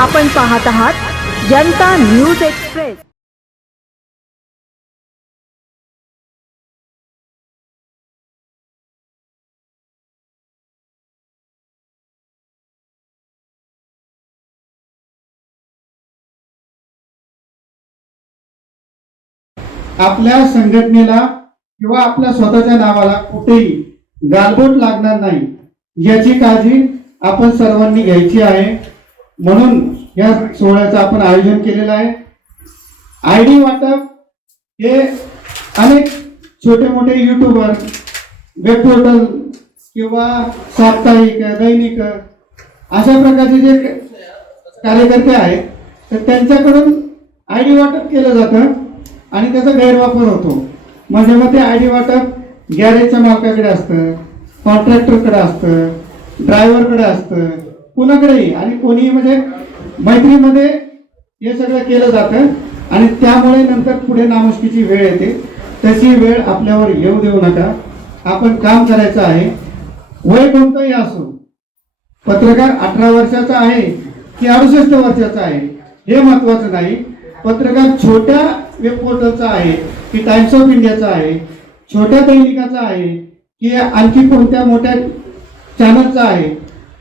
आपण पाहत आहात जनता न्यूज एक्सप्रेस। आपल्या संघटनेला किंवा आपल्या स्वतःच्या नावाला कुठेही गालबोट लागणार नाही याची काळजी आपण सर्वांनी घ्यायची आहे। म्हणून या सोहळ्याचं आपण आयोजन केलेलं आहे। आयडी वाटप हे अनेक छोटे मोठे युट्यूबर, वेब पोर्टल किंवा साप्ताहिक, दैनिक अशा प्रकारचे जे कार्यकर्ते आहेत तर त्यांच्याकडून आयडी वाटप केलं जातं आणि त्याचा गैरवापर होतो। म्हणजे मग ते आयडी वाटप गॅरेजच्या मालकाकडे असतं, कॉन्ट्रॅक्टरकडे असतं, ड्रायव्हरकडे असतं, कुणाकडेही आणि कोणीही म्हणजे मैत्रीमध्ये हे सगळं केलं जातं आणि त्यामुळे नंतर पुढे नामुष्कीची वेळ येते। तशी वेळ आपल्यावर येऊ देऊ नका। आपण काम करायचं आहे, वय कोणतंही असो। पत्रकार 18 वर्षाचा आहे की 68 वर्षाचा आहे हे महत्वाचं नाही। पत्रकार छोट्या वेब पोर्टलचा आहे की टाइम्स ऑफ इंडियाचा आहे, छोट्या दैनिकाचा आहे की आणखी कोणत्या मोठ्या चॅनलचा आहे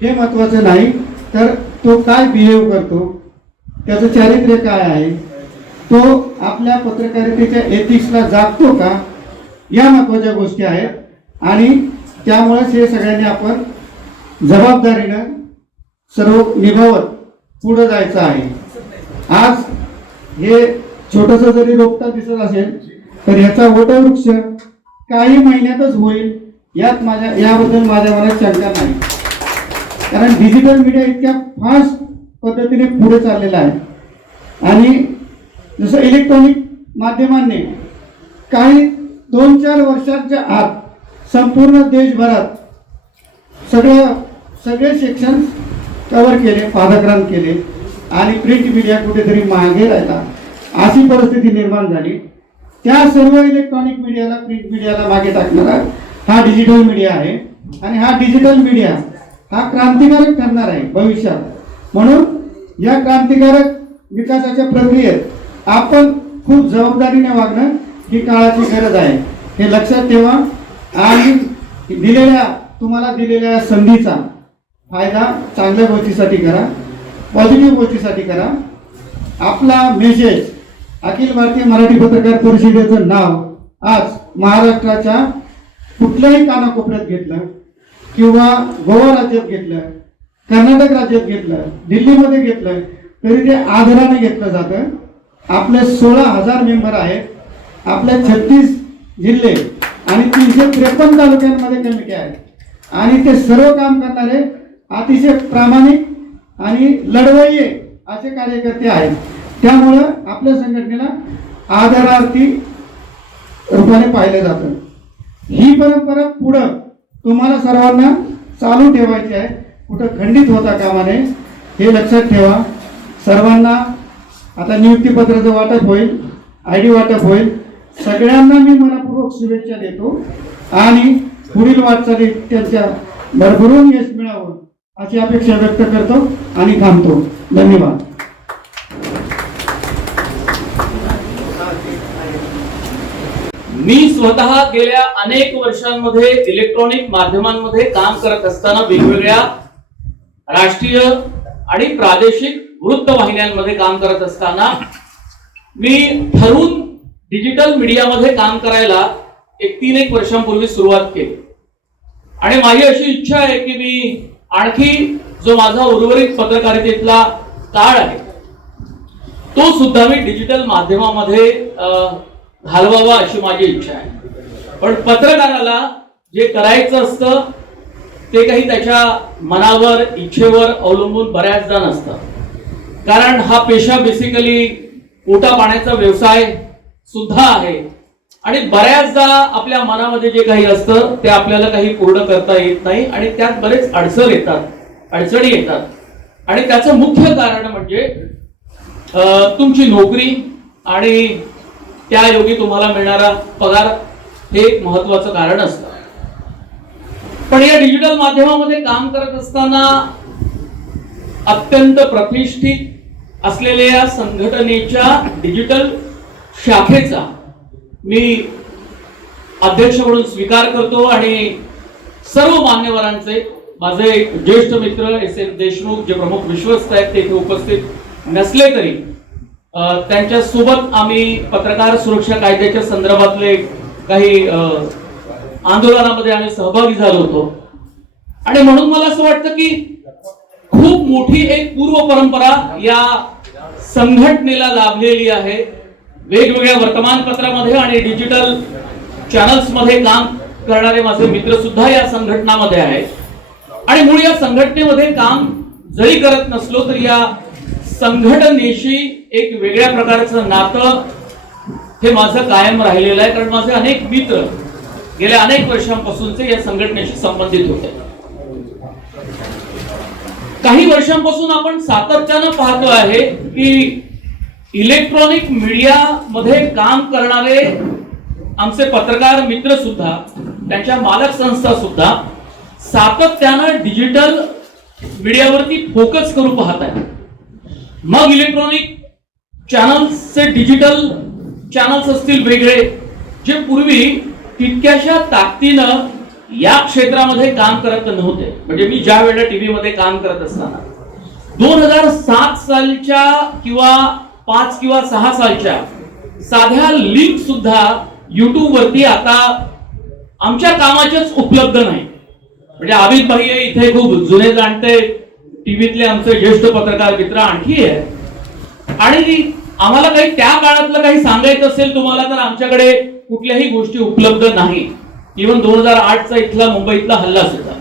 हे महत्वाचं नाही, तर तो काय बिहेव करतो, त्याचं चारित्र्य काय आहे, तो आपल्या पत्रकारितेच्या एथिक्सला जागतो का, या महत्वाच्या गोष्टी आहेत। आणि त्यामुळेच हे सगळ्यांनी आपण जबाबदारीनं सर्व निभावत पुढे जायचं आहे। आज हे छोटस जरी रोपटा दिसत असेल तर ह्याचा वटवृक्ष काही महिन्यातच होईल याबद्दल माझ्या मनात शंका नाही। कारण डिजिटल मीडिया इतक्या फास्ट पद्धतीने पुढे चाललेला आहे आणि जसं इलेक्ट्रॉनिक माध्यमांनी काही 2-4 वर्षांच्या आत संपूर्ण देशभरात सगळे सेक्शन कव्हर केले, पादाक्रांत केले आणि प्रिंट मीडिया कुठेतरी मागे राहिला अशी परिस्थिती निर्माण झाली। त्या सर्व इलेक्ट्रॉनिक मीडियाला, प्रिंट मीडियाला मागे टाकणारा हा डिजिटल मीडिया आहे आणि हा डिजिटल मीडिया हा क्रांतिकारक ठरणार आहे भविष्यात। म्हणून या क्रांतिकारक विकासाच्या प्रक्रियेत आपण खूप जबाबदारीने वागणं ही काळाची गरज आहे, हे लक्षात ठेवा। आणि तुम्हाला दिलेल्या संधीचा फायदा चांगल्या गोष्टीसाठी करा, पॉझिटिव्ह गोष्टीसाठी करा। आपला मेसेज अखिल भारतीय मराठी पत्रकार परिषदेचं नाव आज महाराष्ट्राच्या कुठल्याही कानाकोपऱ्यात घेतलं किंवा गोवा राज्यात घेतलं, कर्नाटक राज्यात घेतलं, दिल्लीमध्ये घेतलं तरी ते आदराने घेतलं जातं। आपले 16,000 मेंबर आहेत, आपल्या 36 जिल्हे आणि 353 तालुक्यांमध्ये कमिटी आहेत आणि ते सर्व काम करणारे अतिशय प्रामाणिक आणि लढवय्ये असे कार्यकर्ते आहेत। त्यामुळं आपल्या संघटनेला आदरार्थी रूपाने पाहिलं जातं। ही परंपरा पुढं तुम्हाला सर्वांना चालू ठेवायची आहे, कुठं खंडित होता कामा नये, हे लक्षात ठेवा। सर्वांना आता नियुक्तीपत्राचं वाटप होईल, आयडी वाटप होईल। सगळ्यांना मी मनपूर्वक शुभेच्छा देतो आणि पुढील वाटचालीत त्यांच्या भरभरून यश मिळावं अशी अपेक्षा व्यक्त करतो आणि थांबतो। धन्यवाद। मी स्वतः गेल्या अनेक वर्षांमध्ये इलेक्ट्रॉनिक माध्यमांमध्ये काम करत असताना वेगवेगळ्या राष्ट्रीय आणि प्रादेशिक वृत्तवाहिन्यांमध्ये काम करत असताना मी ठरवून डिजिटल मीडियामध्ये काम करायला 3-1 वर्षांपूर्वी सुरुवात केली आणि माझी अशी इच्छा आहे की मी आणखी जो माझा उर्वरित पत्रकारितेतला काळ आहे तो सुद्धा मी डिजिटल माध्यमामध्ये घालवावा अशी माझी इच्छा आहे। पण पत्रकाराला जे करायचं असतं ते काही त्याच्या मनावर, इच्छेवर अवलंबून बऱ्याचदा नसतं। कारण हा पेशा बेसिकली पोटा पाण्याचा व्यवसाय सुद्धा आहे आणि बऱ्याचदा आपल्या मनामध्ये जे काही असतं ते आपल्याला काही पूर्ण करता येत नाही आणि त्यात बरेच अडचणी येतात आणि त्याचं मुख्य कारण म्हणजे तुमची नोकरी आणि त्या योगी तुम्हाला मिळणारा पगार हे एक महत्वाचं कारण असतं। पण या डिजिटल माध्यमामध्ये काम करत असताना अत्यंत प्रतिष्ठित असलेल्या या संघटनेच्या डिजिटल शाखेचा मी अध्यक्ष म्हणून स्वीकार करतो आणि सर्व मान्यवरांचे, माझे ज्येष्ठ मित्र एस.एन. देशमुख जे प्रमुख विश्वस्त आहेत ते इथे उपस्थित नसले तरी त्यांच्या सोबत आम्ही पत्रकार सुरक्षा कायद्याच्या संदर्भातले काही आंदोलनामध्ये आम्ही सहभागी झालो होतो आणि म्हणून मला असं वाटतं की खूप मोठी एक पूर्व परंपरा या संघटनेला लाभलेली आहे. वेगवेगळ्या वर्तमानपत्रामध्ये आणि डिजिटल चॅनल्स मध्ये काम करणारे माझे मित्र सुद्धा या संघटनामध्ये आहेत आणि मूळ या संघटनेमध्ये काम जरी करत नसलो तरी या संघटनेशी एक वेगळ्या प्रकारचं नातं हे माझं कायम राहिलेलं आहे, कारण माझे अनेक मित्र गेल्या अनेक वर्षांपासूनचे या संघटनेशी संबंधित होते. काही वर्षांपासून आपण सातत्यानं पाहतो आहे की इलेक्ट्रॉनिक मीडिया मध्ये काम करणारे आमचे पत्रकार मित्र सुद्धा, त्यांच्या मालक संस्था सुद्धा सातत्यानं डिजिटल मीडियावरती फोकस करू पाहत आहेत. मग इलेक्ट्रॉनिक चॅनल्सचे डिजिटल चॅनल्स असतील वेगळे, जे पूर्वी तितक्याशा ताकदीनं या क्षेत्रामध्ये काम करत नव्हते. म्हणजे मी ज्या वेळेला टीव्ही मध्ये काम करत असताना 2007 सालच्या किंवा 5 किंवा 6 सालच्या साध्या लिंक सुद्धा युट्यूब वरती आता आमच्या कामाच्याच उपलब्ध नाही. म्हणजे अमित भाई इथे खूप जुने जाणते टीव्हीतले आमचे ज्येष्ठ पत्रकार मित्र आणखी आहे आणि आम्हाला काही त्या काळातलं काही सांगायचं असेल तुम्हाला तर आमच्याकडे कुठल्याही गोष्टी उपलब्ध नाही. इव्हन 2008चा इथला मुंबईतला हल्ला सुद्धा.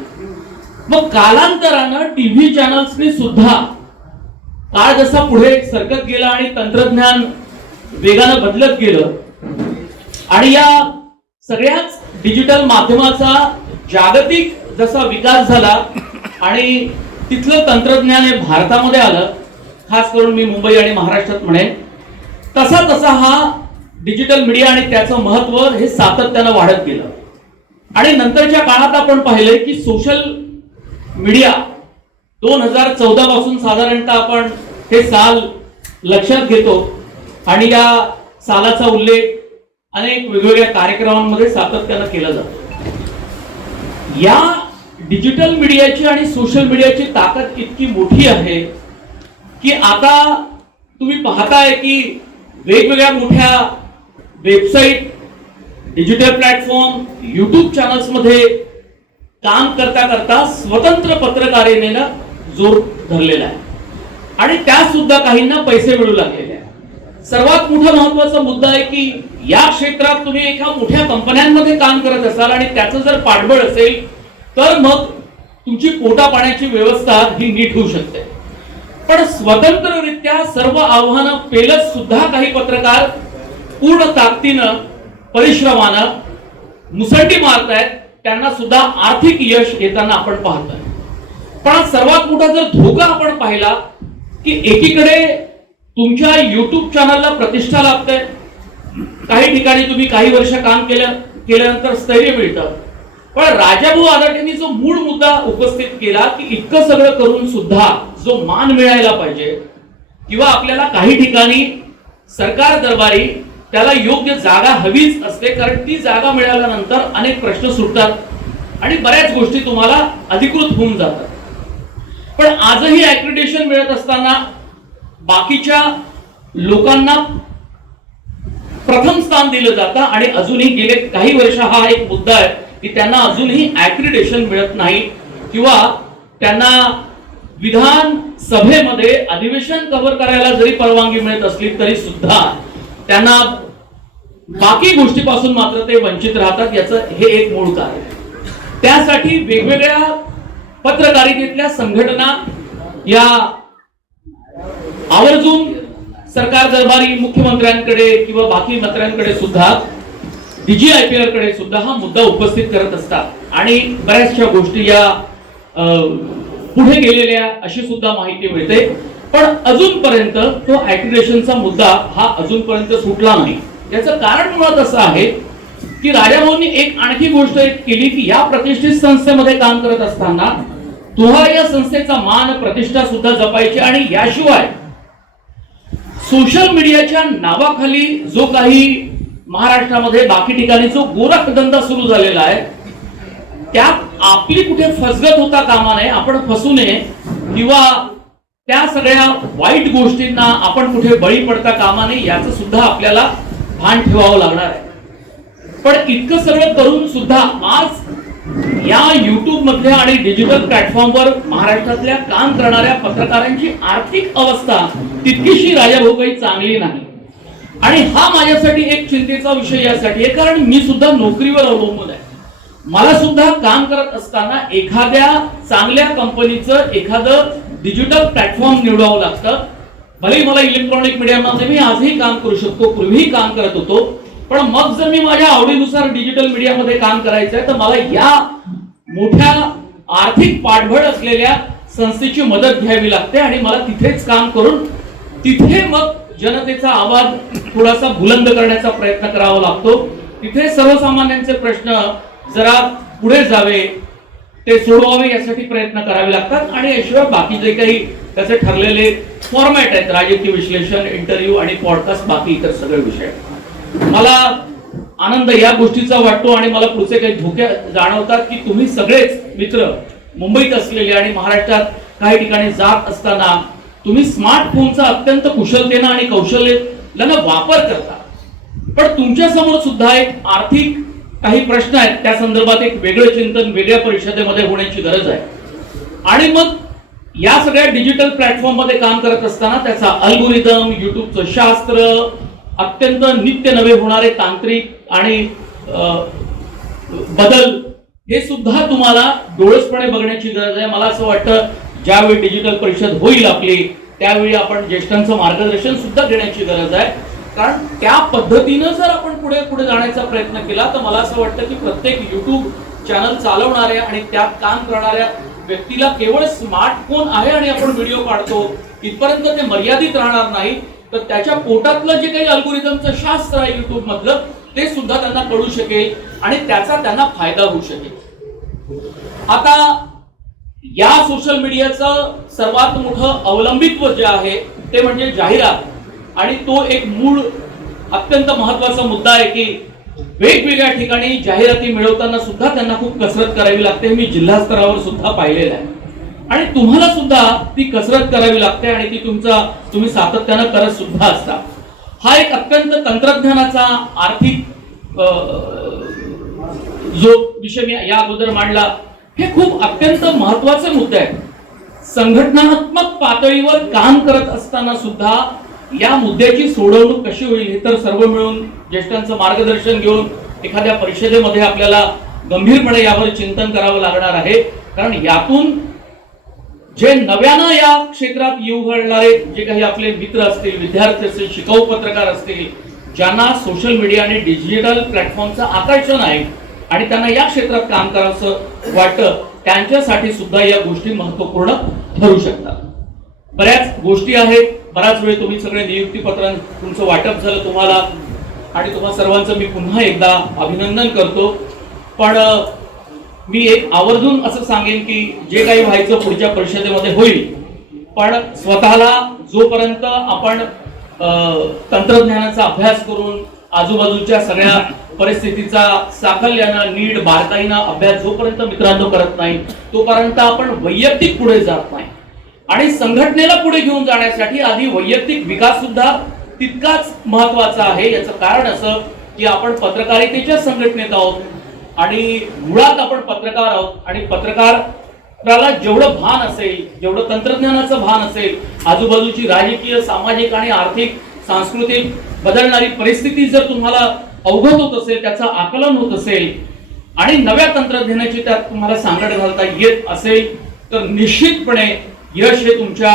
मग कालांतरानं टीव्ही चॅनल्सनी सुद्धा काळ जसा पुढे सरकत गेला आणि तंत्रज्ञान वेगानं बदलत गेलं आणि या सगळ्याच डिजिटल माध्यमाचा जागतिक जसा विकास झाला आणि तिथलं तंत्रज्ञान हे भारतामध्ये आलं, खास करून मी मुंबई आणि महाराष्ट्रात म्हणेन, तसा तसा हा डिजिटल मीडिया आणि त्याचं महत्व हे सातत्यानं वाढत गेलं. आणि नंतरच्या काळात आपण पाहिलंय की सोशल मीडिया 2014 पासून साधारणतः आपण हे साल लक्षात घेतो आणि या सालाचा उल्लेख अनेक वेगवेगळ्या कार्यक्रमांमध्ये सातत्यानं केला जातो. या डिजिटल मीडियाची आणि सोशल मीडियाची ताकद इतकी मोठी आहे की आता तुम्ही पाहताय की वेगवेगळ्या मोठ्या website, digital platform, YouTube channels मध्ये काम करता करता स्वतंत्र पत्रकारितेनं जोर धरलेला आहे आणि त्या सुद्धा काहींना पैसे मिळू लागलेले आहे. सर्वात मोठा महत्वाचा मुद्दा आहे की या क्षेत्रात तुम्ही एका मोठ्या कंपन्यांमध्ये काम करत असाल आणि त्याचं जर पाठबळ असेल तर मग तुमची पोटा पाण्याची व्यवस्था ही नीट होऊ शकते. पण स्वतंत्ररित्या सर्व आव्हानं पेलत सुद्धा काही पत्रकार पूर्ण ताकदीनं, परिश्रमानं मुसंडी मारतायत, त्यांना सुद्धा आर्थिक यश येताना आपण पाहतोय. पण सर्वात मोठा जर धोका आपण पाहिला की एकीकडे तुमच्या युट्यूब चॅनलला प्रतिष्ठा लाभते, काही ठिकाणी तुम्ही काही वर्ष काम केल्यानंतर स्थैर्य मिळतं, पण राजाभाऊ आदाटेंनी जो मूळ मुद्दा उपस्थित केला की इतकं सगळं करून सुद्धा जो मान मिळायला पाहिजे किंवा आपल्याला काही ठिकाणी सरकार दरबारी त्याला योग्य जागा हवीच असते, कारण ती जागा मिळाल्यानंतर अनेक प्रश्न सुटतात आणि बऱ्याच गोष्टी तुम्हाला अधिकृत होऊन जातात. पण आजही ऍक्रिडिटेशन मिळत असताना बाकीच्या लोकांना प्रथम स्थान दिलं जातं आणि अजूनही गेले काही वर्ष हा एक मुद्दा आहे की त्यांना अजूनही ऍक्रिडिटेशन मिळत नाही किंवा त्यांना विधान सभेमध्ये अधिवेशन कव्हर करायला जरी परवानगी मिळत असली तरी सुद्धा त्यांना बाकी गोष्टीपासून मात्र ते वंचित राहतात. याचं हे एक मूळ कारण. त्यासाठी वेगवेगळ्या पत्रकारितेतल्या संघटना या आवर्जून सरकार दरबारी, मुख्यमंत्र्यांकडे किंवा बाकी मंत्र्यांकडे सुद्धा, DGIPR कडे सुद्धा हा मुद्दा उपस्थित करत असतात आणि बऱ्याचशा गोष्टी या पुढे गेलेल्या अशी सुद्धा माहिती मिळते. पण अजूनपर्यंत तो ऍक्रिडिटेशनचा मुद्दा हा अजूनपर्यंत सुटला नाही. याचं कारण मुळात असं आहे की राजाभाऊंनी एक आणखी गोष्ट केली की या प्रतिष्ठित संस्थेमध्ये काम करत असताना तुम्हाला या संस्थेचा मान प्रतिष्ठा सुद्धा जपायची आणि याशिवाय सोशल मीडियाच्या नावाखाली जो काही महाराष्ट्रामध्ये बाकी ठिकाणी जो गोरखधंदा सुरू झालेला आहे त्यात आपली कुठे फसगत होता कामा नये, आपण फसू नये किंवा त्या सगळ्या वाईट गोष्टींना आपण कुठे बळी पडता कामा नये याचं सुद्धा आपल्याला भान ठेवावं लागणार आहे. पण इतकं सगळं करून सुद्धा आज या युट्यूब मधल्या आणि डिजिटल प्लॅटफॉर्मवर महाराष्ट्रातल्या काम करणाऱ्या पत्रकारांची आर्थिक अवस्था तितकीशी राजाभाऊ काही चांगली नाही. आणि हा माझ्यासाठी एक चिंतेचा विषय यासाठी आहे कारण मी सुद्धा नोकरीवर अवलंबून आहे. मला सुद्धा काम करत असताना एखाद्या चांगल्या कंपनीचं एखादं डिजिटल प्लॅटफॉर्म निवडावं लागतं. भले मला इलेक्ट्रॉनिक मीडियामध्ये मी आजही काम करू शकतो, पूर्वीही काम करत होतो, पण मग जर मी माझ्या आवडीनुसार डिजिटल मीडियामध्ये काम करायचं आहे तर मला या मोठ्या आर्थिक पाठबळ असलेल्या संस्थेची मदत घ्यावी लागते आणि मला तिथेच काम करून तिथे मग जनतेचा आवाज थोडासा बुलंद करण्याचा प्रयत्न करावा लागतो. तिथे सर्वसामान्यांचे प्रश्न जरा पुढे जावे, ते सोडवावे यासाठी प्रयत्न करावे लागतात. आणि याशिवाय बाकी जे काही त्याचे ठरलेले फॉर्मॅट आहेत, राजकीय विश्लेषण, इंटरव्ह्यू आणि पॉडकास्ट, बाकी इतर सगळे विषय. मला आनंद या गोष्टीचा वाटतो आणि मला पुढचे काही धोके जाणवतात की तुम्ही सगळेच मित्र मुंबईत असलेले आणि महाराष्ट्रात काही ठिकाणी जात असताना तुम्ही स्मार्टफोनचा अत्यंत कुशलतेनं आणि कौशल्यानं वापर करता. पण तुमच्या समोर सुद्धा एक आर्थिक काही प्रश्न आहेत, त्या संदर्भात एक वेगळं चिंतन वेगळ्या परिषदेमध्ये होण्याची गरज आहे. आणि मग या सगळ्या डिजिटल प्लॅटफॉर्म मध्ये काम करत असताना त्याचा अल्गोरिदम, युट्यूबचं शास्त्र, अत्यंत नित्य नवे होणारे तांत्रिक आणि बदल हे सुद्धा तुम्हाला डोळसपणे बघण्याची गरज आहे. मला असं वाटतं ज्यावेळी डिजिटल परिषद होईल आपली त्यावेळी आपण ज्येष्ठांचं मार्गदर्शन सुद्धा घेण्याची गरज आहे. कारण त्या पद्धतीनं जर आपण पुढे पुढे जाण्याचा प्रयत्न केला तर मला असं वाटतं की प्रत्येक युट्यूब चॅनल चालवणाऱ्या आणि त्यात काम करणाऱ्या व्यक्तीला केवळ स्मार्टफोन आहे आणि आपण व्हिडिओ काढतो इथपर्यंत ते मर्यादित राहणार नाही, तर त्याच्या पोटातलं जे काही अल्गोरिदमचं शास्त्र आहे युट्यूब मधलं ते सुद्धा त्यांना कळू शकेल आणि त्याचा त्यांना फायदा होऊ शकेल. आता या सोशल मीडियाचं सर्वात मोठं अवलंबित्व जे आहे ते म्हणजे जाहिरात. आणि तो एक मूळ अत्यंत महत्वाचा मुद्दा आहे की वेगवेगळ्या ठिकाणी जाहिराती मिळवताना सुद्धा त्यांना खूप कसरत करावी लागते. मी जिल्हा स्तरावर सुद्धा पाहिलेलं आहे आणि तुम्हाला सुद्धा ती कसरत करावी लागते आणि ती तुम्ही सातत्यानं करत सुद्धा असता. हा एक अत्यंत तंत्रज्ञानाचा आर्थिक जो विषय मी या अगोदर मांडला हे खूप अत्यंत महत्वाचे मुद्दे आहेत. संघटनात्मक पातळीवर काम करत असताना सुद्धा या मुद्द्याची सोडवणूक कशी होईल हे तर सर्व मिळून ज्येष्ठांचं मार्गदर्शन घेऊन एखाद्या परिषदेमध्ये आपल्याला गंभीरपणे यावर चिंतन करावं लागणार आहे. कारण यातून जे नव्यानं या क्षेत्रात येऊ घडणारे जे काही आपले मित्र असतील, विद्यार्थी असतील, शिकाऊ पत्रकार असतील, ज्यांना सोशल मीडिया आणि डिजिटल प्लॅटफॉर्मचं आकर्षण आहे आणि त्यांना या क्षेत्रात काम करावंसं वाटतं त्यांच्यासाठी सुद्धा या गोष्टी महत्वपूर्ण ठरू शकतात. बऱ्याच गोष्टी आहेत. बराच वेळ तुम्ही सगळे नियुक्तीपत्र तुमचं वाटप झालं तुम्हाला आणि तुम्हा सर्वांचं मी पुन्हा एकदा अभिनंदन करतो. पण मी एक आवर्जून असं सांगेन की जे काही व्हायचं पुढच्या परिषदेमध्ये होईल, पण स्वतःला जोपर्यंत आपण तंत्रज्ञानाचा अभ्यास करून आजूबाजूच्या सगळ्या परिस्थितीचा साकल्यानं नीट बारकाईनं अभ्यास जोपर्यंत मित्रांनो करत नाही तोपर्यंत आपण वैयक्तिक पुढे जात नाही. आणि संघटनेला पुढे घेऊन जाण्यासाठी आधी वैयक्तिक विकास सुद्धा तितकाच महत्वाचा आहे. याचं कारण असं की आपण पत्रकारितेच्या संघटनेत आहोत आणि मुळात आपण पत्रकार आहोत आणि पत्रकाराला जेवढं भान असेल, जेवढं तंत्रज्ञानाचं भान असेल, आजूबाजूची राजकीय, सामाजिक आणि आर्थिक, सांस्कृतिक बदलणारी परिस्थिती जर तुम्हाला अवगत होत असेल, त्याचं आकलन होत असेल आणि नव्या तंत्रज्ञानाची त्यात तुम्हाला सांगड घालता येत असेल तर निश्चितपणे यश हे तुमच्या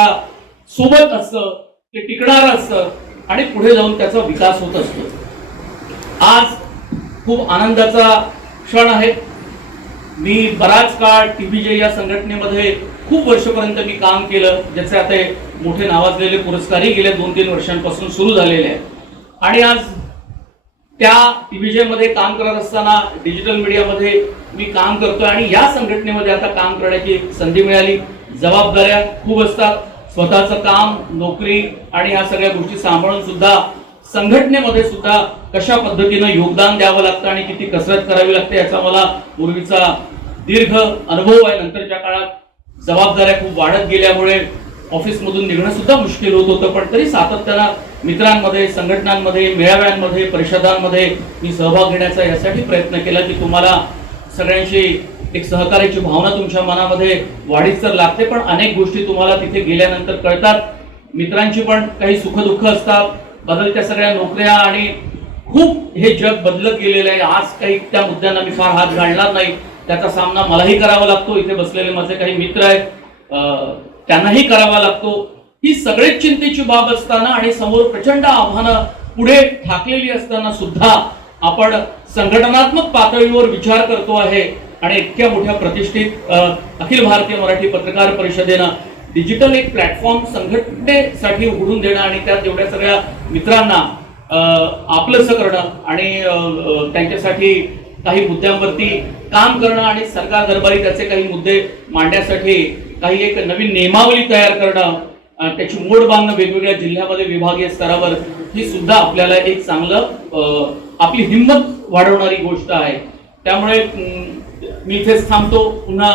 सोबत असतं, ते टिकणार असतं आणि पुढे जाऊन त्याचा विकास होत असतो. आज खूप आनंदाचा क्षण आहे. मी बराच काळ TVJ या संघटनेमध्ये खूप वर्षपर्यंत मी काम केलं, ज्याचे आता मोठे नावाजलेले पुरस्कारही गेल्या 2-3 वर्षांपासून सुरू झालेले आहेत. आणि आज त्या TVJ मध्ये काम करत असताना डिजिटल मीडियामध्ये मी काम करतोय आणि या संघटनेमध्ये आता काम करण्याची एक संधी मिळाली. जबाबदाऱ्या खूप असतात, स्वतःचं काम, नोकरी आणि ह्या सगळ्या गोष्टी सांभाळून सुद्धा संघटनेमध्ये सुद्धा कशा पद्धतीनं योगदान द्यावं लागतं आणि किती कसरत करावी लागते याचा मला पूर्वीचा दीर्घ अनुभव आहे. नंतरच्या काळात जबाबदाऱ्या खूप वाढत गेल्यामुळे ऑफिसमधून निघणं सुद्धा मुश्किल होत होतं, पण तरी सातत्यानं मित्रांमध्ये, संघटनांमध्ये, मेळाव्यांमध्ये, परिषदांमध्ये मी सहभाग घेण्याचा यासाठी प्रयत्न केला की तुम्हाला सगळ्यांशी एक सहकार्याची भावना तुमच्या मनामध्ये वाढीस तर लागते, पण अनेक गोष्टी तुम्हाला तिथे गेल्यानंतर कळतात. मित्रांची पण काही सुखदुःख असतात, बदलत्या सगळ्या नोकऱ्या आणि खूप हे जग बदलत गेलेलं आहे. आज काही त्या मुद्द्यांना मी फार हात घालणार नाही, त्याचा सामना मलाही करावा लागतो. इथे बसलेले माझे काही मित्र आहेत, त्यांनाही करावा लागतो. ही सगळेच चिंतेची बाब असताना आणि समोर प्रचंड आव्हानं पुढे ठाकलेली असताना सुद्धा आपण संघटनात्मक पातळीवर विचार करतो आहे आणि इतक्या मोठ्या प्रतिष्ठित अखिल भारतीय मराठी पत्रकार परिषदेनं डिजिटल एक प्लॅटफॉर्म संघटनेसाठी उघडून देणं आणि त्यात एवढ्या सगळ्या मित्रांना आपलंसं करणं आणि त्यांच्यासाठी काही मुद्द्यांवरती काम करणं आणि सरकार दरबारी त्याचे काही मुद्दे मांडण्यासाठी काही एक नवीन नियमावली तयार करणं, त्याची मोड बांधणं वेगवेगळ्या जिल्ह्यामध्ये विभागीय स्तरावर, ही सुद्धा आपल्याला एक चांगलं आपली हिंमत वाढवणारी गोष्ट आहे. त्यामुळे मी इथेच थांबतो. पुन्हा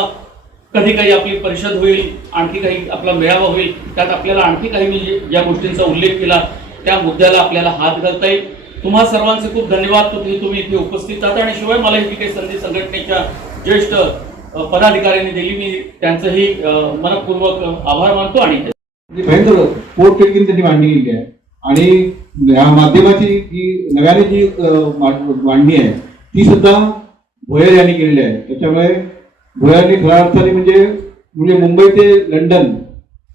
कधी काही आपली परिषद होईल, आणखी काही आपला मेळावा होईल, त्यात आपल्याला आणखी काही मी ज्या गोष्टींचा उल्लेख केला त्या मुद्द्याला आपल्याला हात घालता येईल. तुम्हा सर्वांचे खूप धन्यवाद. तुम्ही इथे उपस्थित आहात आणि शिवाय मला ही काही संधी संघटनेच्या ज्येष्ठ पदाधिकाऱ्यांनी दिली, मी त्यांचंही मनपूर्वक आभार मानतो. आणि भयंकर पोटतिडकीने त्यांनी मांडणी केली आहे आणि या माध्यमाची जी नव्याने जी मांडणी आहे ती सुद्धा भोयर यांनी केलेली आहे. त्याच्यामुळे भोयरनी खऱ्या अर्थाने म्हणजे मुंबई ते लंडन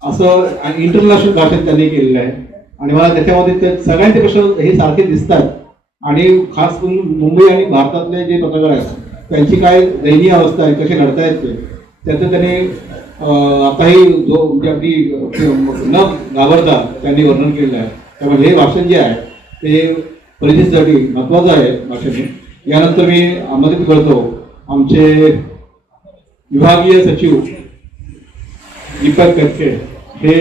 असं इंटरनॅशनल भाषेत त्यांनी केलेलं आहे आणि मला त्याच्यामध्ये ते सगळ्यांचे प्रश्न हे सारखे दिसतात आणि खास करून मुंबई आणि भारतातले जे पत्रकार आहेत त्यांची काय दयनीय अवस्था आहे, कसे लढतायत ते त्याचं त्यांनी आताही जो म्हणजे अगदी न घाबरता त्यांनी वर्णन केलेलं आहे. त्यामुळे हे भाषण जे आहे ते परिषदेसाठी महत्त्वाचं आहे भाषण. यानंतर मी आमंत्रित करतो आमचे विभागीय सचिव दीपक कटके हे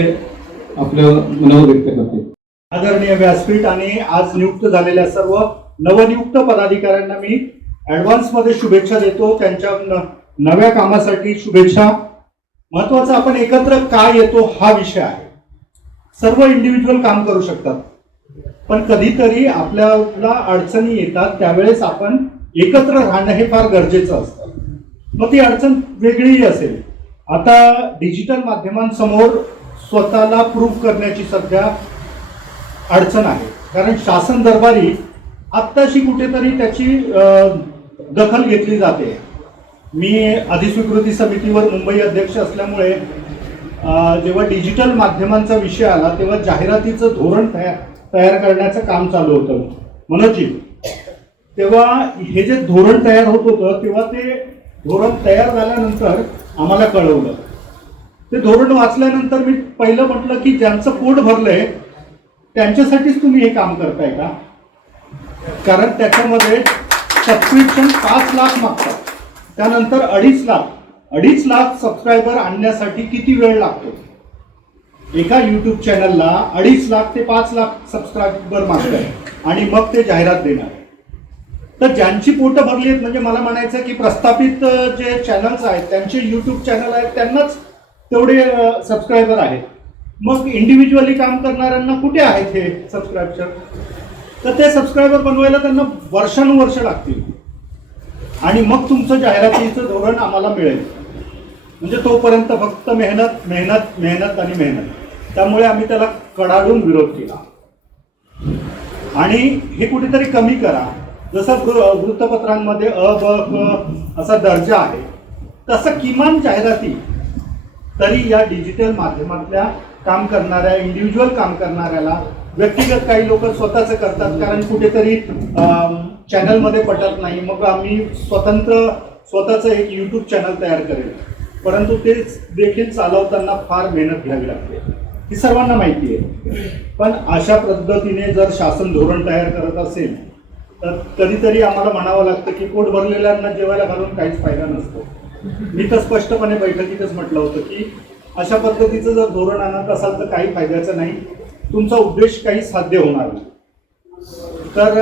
आपलं मनोगत व्यक्त करते. आदरणीय व्यासपीठ आणि आज नियुक्त झालेल्या सर्व नवनियुक्त पदाधिकाऱ्यांना मी ॲडव्हान्समध्ये शुभेच्छा देतो. त्यांच्या नव्या कामासाठी शुभेच्छा. महत्वाचं आपण एकत्र का येतो हा विषय आहे. सर्व इंडिव्हिज्युअल काम करू शकतात, पण कधीतरी आपल्याला अडचणी येतात, त्यावेळेस आपण एकत्र राहणं हे फार गरजेचं असतं. मग ती अडचण वेगळीही असेल. आता डिजिटल माध्यमांसमोर स्वतःला प्रूव्ह करण्याची सध्या अडचण आहे, कारण शासन दरबारी आत्ताशी कुठेतरी त्याची दखल घेतली जाते. मी अधिस्वीकृती समितीवर मुंबई अध्यक्ष असल्यामुळे जेव्हा डिजिटल माध्यमांचा विषय आला तेव्हा जाहिरातीचं धोरण तयार करण्याचं काम चालू होतं मनोजी. तेव्हा हे जे धोरण तयार होत होतं तेव्हा ते धोरण तयार झाल्यानंतर आम्हाला कळवलं. ते धोरण वाचल्यानंतर मी पहिलं म्हटलं की ज्यांचं पोट भरलंय त्यांच्यासाठीच तुम्ही हे काम करताय का? कारण त्याच्यामध्ये सबस्क्रिप्शन 5 लाख मागतात, त्यानंतर 2.5 लाख सबस्क्रायबर आणण्यासाठी किती वेळ लागतो? एका युट्यूब चॅनलला 2.5 लाख ते 5 लाख सबस्क्रायबर मागतात आणि मग ते जाहिरात देणार. तर ज्यांची पोटं भरली आहेत, म्हणजे मला म्हणायचं की प्रस्थापित जे चॅनल्स आहेत त्यांचे युट्यूब चॅनल आहेत त्यांनाच तेवढे सबस्क्रायबर आहेत. मग इंडिव्हिज्युअली काम करणाऱ्यांना कुठे आहेत हे सबस्क्रायबर? तर ते सबस्क्रायबर बनवायला त्यांना वर्षानुवर्ष लागतील आणि मग तुमचं जाहिरातीचं धोरण आम्हाला मिळेल. म्हणजे तोपर्यंत फक्त मेहनत मेहनत मेहनत आणि मेहनत. त्यामुळे आम्ही त्याला कडाडून विरोध केला आणि हे कुठेतरी कमी करा. जसं वृत्तपत्रांमध्ये अ ब क असा दर्जा आहे तसं किमान जाहिराती तरी या डिजिटल माध्यमातल्या काम करणाऱ्या इंडिव्हिज्युअल काम करणाऱ्याला, व्यक्तिगत काही लोक स्वतःचं करतात कारण कुठेतरी चॅनलमध्ये पटत नाही, मग आम्ही स्वतःचं एक यूट्यूब चॅनल तयार करेल, परंतु ते देखील चालवताना फार मेहनत घ्यावी लागते, ही सर्वांना माहिती आहे. पण अशा पद्धतीने जर शासन धोरण तयार करत असेल तर कधीतरी आम्हाला म्हणावं लागतं की पोट भरलेल्यांना जेवायला घालून काहीच फायदा नसतो. मी तर स्पष्टपणे बैठकीतच म्हटलं होतं की अशा पद्धतीचं जर धोरण आणत असाल तर काही फायद्याचं नाही, तुमचा उद्देश काही साध्य होणार नाही. तर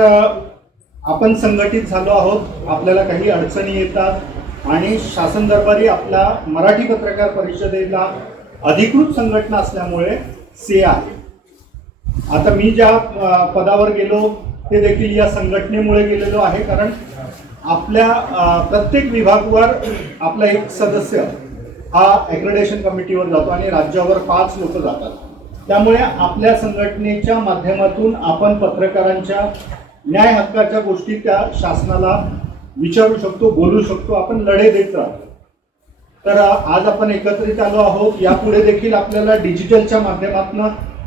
आपण संघटित झालो आहोत, आपल्याला काही अडचणी येतात आणि शासन दरबारी आपल्या मराठी पत्रकार परिषदेला अधिकृत संघटना असल्यामुळे से आहे. आता मी ज्या पदावर गेलो ते देखील या संघटनेमुळे गेलेलो आहे, कारण आपल्या प्रत्येक विभागावर आपला एक सदस्य हा ॲक्रेडिटेशन कमिटीवर जातो आणि राज्यावर 5 लोक जातात. त्यामुळे आपल्या संघटनेच्या माध्यमातून आपण पत्रकारांच्या न्याय हक्काच्या गोष्टी त्या शासनाला विचारू शकतो, बोलू शकतो, आपण लढे देत राहतो. तर आज आपण एकत्रित आलो आहोत. यापुढे देखील आपल्याला डिजिटलच्या माध्यमातून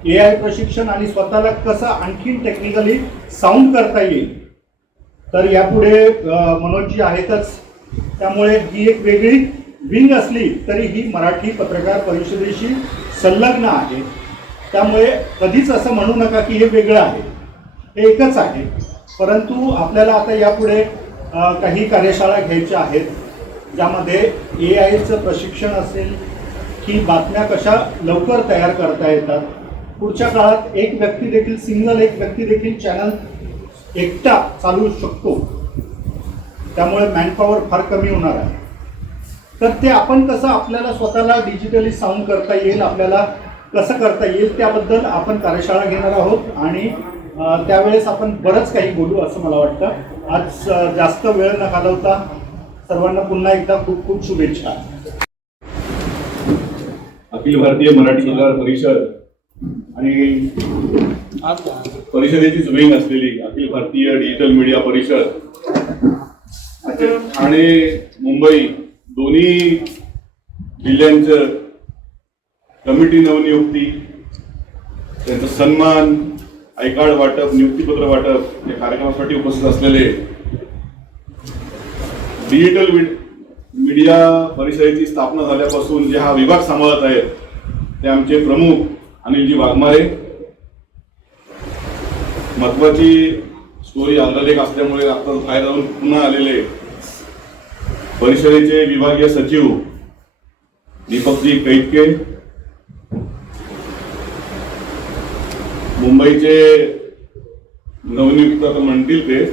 AI प्रशिक्षण आणि स्वतःला कसं आणखीन टेक्निकली साऊंड करता येईल, तर यापुढे मनोजजी आहेतच. त्यामुळे ही एक वेगळी विंग असली तरी ही मराठी पत्रकार परिषदेशी संलग्न आहे. त्यामुळे कधीच असं म्हणू नका की हे वेगळं आहे, हे एकच आहे. परंतु आपल्याला आता यापुढे काही कार्यशाळा घ्यायच्या आहेत, ज्यामध्ये AIचं प्रशिक्षण असेल की बातम्या कशा लवकर तयार करता येतात. पुढच्या काळात एक व्यक्ती देखील चॅनल एकटा चालवू शकतो. त्यामुळे मॅनपॉवर फार कमी होणार आहे. तर ते आपण कसं आपल्याला स्वतःला डिजिटली साऊंड करता येईल, आपल्याला कसं करता येईल त्याबद्दल आपण कार्यशाळा घेणार आहोत आणि त्यावेळेस आपण बरंच काही बोलू असं मला वाटतं. आज जास्त वेळ न घालवता सर्वांना पुन्हा एकदा खूप खूप शुभेच्छा. अखिल भारतीय मराठी पत्रकार परिषद आणि परिषदेचीच विंग असलेली अखिल भारतीय डिजिटल मीडिया परिषद ठाणे मुंबई दोन्ही जिल्ह्यांचं कमिटी नवनियुक्ती, त्यांचा सन्मान, आय कार्ड वाटप, नियुक्तीपत्र वाटप या कार्यक्रमासाठी उपस्थित असलेले डिजिटल मीडिया परिषदेची स्थापना झाल्यापासून जे हा विभाग सांभाळत आहेत ते आमचे प्रमुख अनिलजी वाघमारे. महत्वाची स्टोरी आंध्रलेख असल्यामुळे आता बाहेर जाऊन पुन्हा आलेले परिषदेचे विभागीय सचिव दीपकजी कैतके, मुंबईचे नवनियुक्त आता म्हणतील ते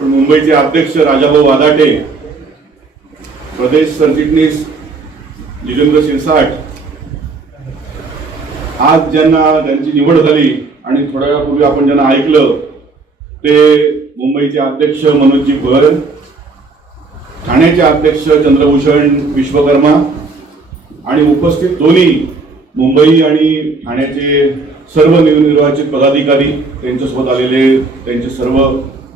पण मुंबईचे अध्यक्ष राजाभाऊ वादाटे, प्रदेश सरचिटणीस जितेंद्र शिरसाट, आज ज्यांची निवड झाली आणि थोड्या वेळापूर्वी आपण ज्यांना ऐकलं ते मुंबईचे अध्यक्ष मनोजजी भोयर, ठाण्याचे अध्यक्ष चंद्रभूषण विश्वकर्मा आणि उपस्थित दोन्ही मुंबई आणि ठाण्याचे सर्व नवनिर्वाचित पदाधिकारी, त्यांच्यासोबत आलेले त्यांचे सर्व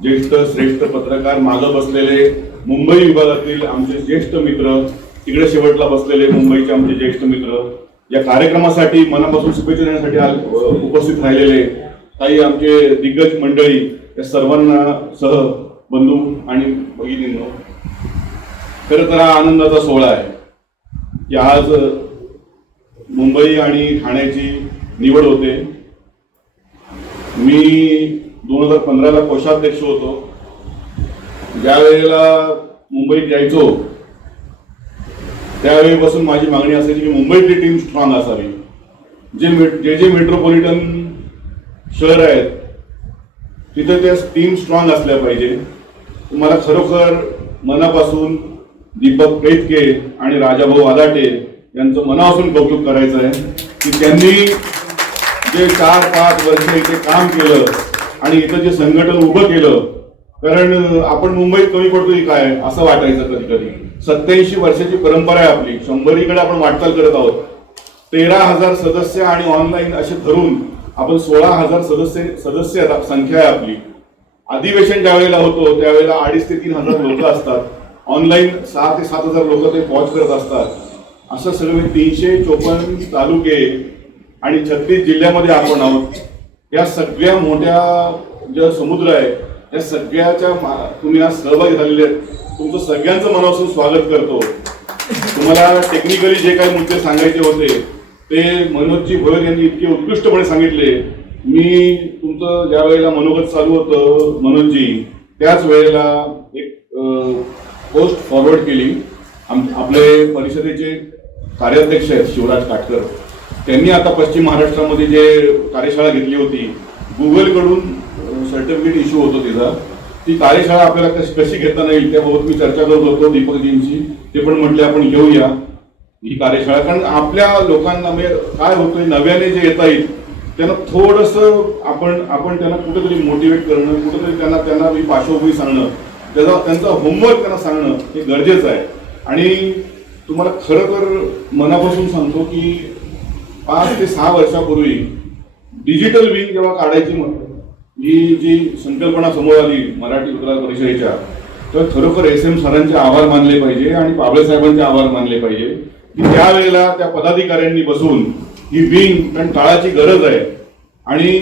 ज्येष्ठ श्रेष्ठ पत्रकार, मागं बसलेले मुंबई विभागातील आमचे ज्येष्ठ मित्र, तिकडे शेवटला बसलेले मुंबईचे आमचे ज्येष्ठ मित्र, या कार्यक्रमासाठी मनापासून शुभेच्छा देण्यासाठी उपस्थित राहिलेले काही आमचे दिग्गज मंडळी, या सर्वांना सह बंधू आणि भगिनींनो, खरं तर हा आनंदाचा सोहळा आहे की आज मुंबई आणि ठाण्याची निवड होते. मी 2015ला कोषाध्यक्ष होतो. ज्या वेळेला मुंबईत यायचो त्यावेळीपासून माझी मागणी असायची की मुंबईतली टीम स्ट्रॉंग असावी. जे मेट्रोपॉलिटन शहर आहेत तिथे त्या टीम स्ट्रॉंग असल्या पाहिजे. मला खरोखर मनापासून दीपक कैतके आणि राजाभाऊ आदाटे यांचं मनापासून कौतुक करायचं आहे की त्यांनी जे 4-5 वर्ष इथे काम केलं आणि इथं जे संघटन उभं केलं. कारण आपण मुंबईत कमी पडतोय काय असं वाटायचं कधी कधी. 87 वर्षाची परंपरा आहे आपली, 100कडे आपण वाटचाल करत आहोत. 13,000 सदस्य आणि ऑनलाईन असे धरून आपण 16,000 सदस्य संख्या आहे आपली. अधिवेशन ज्या वेळेला होतो त्यावेळेला 2,500 ते 3,000 लोक असतात. ऑनलाईन 6,000 ते 7,000 लोक ते वॉच करत असतात. असं सगळे 354 तालुके आणि 36 जिल्ह्यामध्ये आपण आहोत. या सगळ्या मोठ्या ज्या समुद्र आहे या सगळ्याच्या तुम्ही आज सहभागी झालेले आहेत. तुमचं सगळ्यांचं मनापासून स्वागत करतो. तुम्हाला टेक्निकली जे काही मुद्दे सांगायचे होते ते मनोजजी भोयर यांनी इतके उत्कृष्टपणे सांगितले. मी तुमचं ज्या वेळेला मनोगत चालू होतं मनोजजी त्याच वेळेला एक पोस्ट फॉरवर्ड केली. आपले परिषदेचे कार्याध्यक्ष आहेत शिवराज काटकर, त्यांनी आता पश्चिम महाराष्ट्रामध्ये जे कार्यशाळा घेतली होती, गुगलकडून सर्टिफिकेट इश्यू होतो तिचा, ती कार्यशाळा आपल्याला कशी घेता येईल त्याबाबत मी चर्चा करत होतो दीपकजींची. ते पण म्हटले आपण घेऊया ही कार्यशाळा, कारण आपल्या लोकांना काय होतंय, नव्याने जे येता येईल त्यांना थोडंसं आपण त्यांना कुठेतरी मोटिवेट करणं, कुठेतरी त्यांना पार्श्वभूमी सांगणं, त्यांचा होमवर्क त्यांना सांगणं हे गरजेचं आहे. आणि तुम्हाला खरं तर मनापासून सांगतो की 5 ते 6 वर्षापूर्वी डिजिटल विंग जेव्हा काढायची ही जी संकल्पना समोर आली मराठी पत्रकार परिषदेच्या, तर खरोखर SM सरांचे आभार मानले पाहिजे आणि पाबळे साहेबांचे आभार मानले पाहिजे की त्यावेळेला त्या पदाधिकाऱ्यांनी बसून ही विंग, कारण काळाची गरज आहे आणि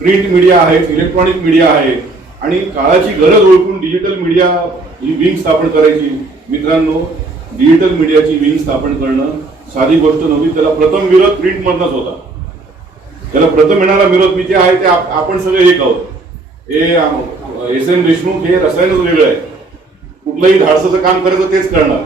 प्रिंट मीडिया आहे, इलेक्ट्रॉनिक मीडिया आहे आणि काळाची गरज ओळखून डिजिटल मीडिया ही विंग स्थापन करायची. मित्रांनो, डिजिटल मीडियाची विंग स्थापन करणं साधी गोष्ट नव्हती. त्याला प्रथम विरोध प्रिंटमधनच होता. त्याला प्रथम येणारा विरोध मी जे आहे ते आपण सगळे एक आहोत. हे SM देशमुख हे रसायनच वेगळं आहे. कुठलंही धाडसाचं काम करायचं तेच करणार.